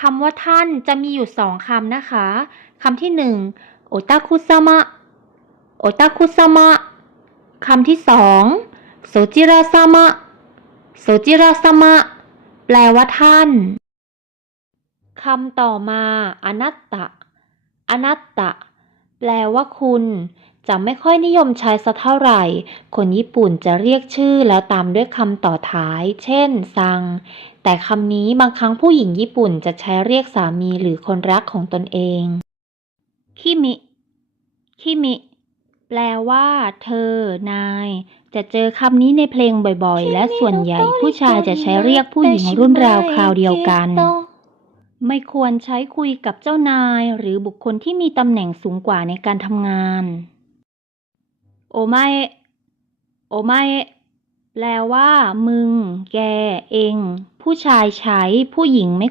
คำว่าท่านจะมีอยู่สองคำนะคะคำที่หนึ่งโอตาคุซามะโอตาคุซามะคำที่สองโซจิระซามะโซจิระซามะแปลว่าท่านคำต่อมาอนัตตะอนัตตะ แปลว่าคุณ จะไม่ค่อยนิยมใช้สักเท่าไหร่ คนญี่ปุ่นจะเรียกชื่อแล้วตามด้วยคำต่อท้าย เช่น ซัง แต่คำนี้บางครั้งผู้หญิงญี่ปุ่นจะใช้เรียกสามีหรือคนรักของตนเอง คิมิ คิมิ แปลว่า เธอ นาย จะเจอคำนี้ในเพลงบ่อยๆ และส่วนใหญ่ผู้ชายจะใช้เรียกผู้หญิงรุ่นราวคราวเดียวกัน ไม่ควรใช้คุยกับเจ้านายหรือบุคคลที่มีตำแหน่งสูงกว่าในการทำงาน โอไม่ โอไม่ แปลว่า มึง แก เอง ผู้ชายใช้ ผู้หญิงไม่